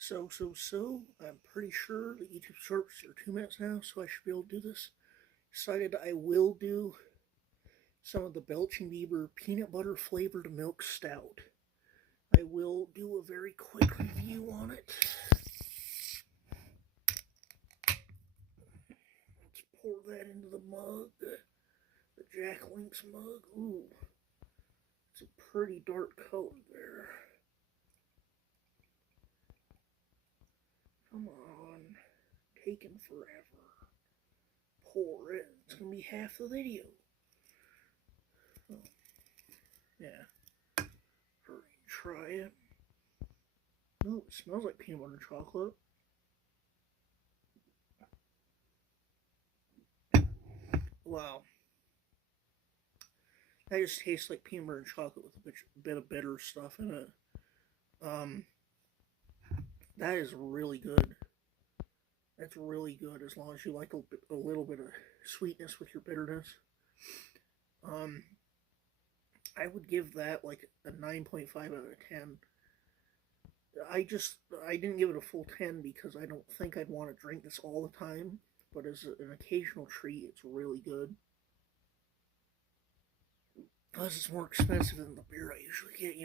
So, I'm pretty sure the YouTube shorts are 2 minutes now, so I should be able to do this. Decided I will do some of the Belching Beaver peanut butter flavored milk stout. I will do a very quick review on it. Let's pour that into the mug, the Jack Link's mug. Ooh, it's a pretty dark color there. Come on, taking forever. Pour it. It's gonna be half the video. Oh, yeah. Hurry, try it. Oh, it smells like peanut butter and chocolate. Wow. That just tastes like peanut butter and chocolate with a bit of bitter stuff in it. That is really good. That's really good as long as you like a little bit of sweetness with your bitterness. I would give that like a 9.5 out of 10. I didn't give it a full 10 because I don't think I'd want to drink this all the time, but as an occasional treat, it's really good. Plus, it's more expensive than the beer I usually get,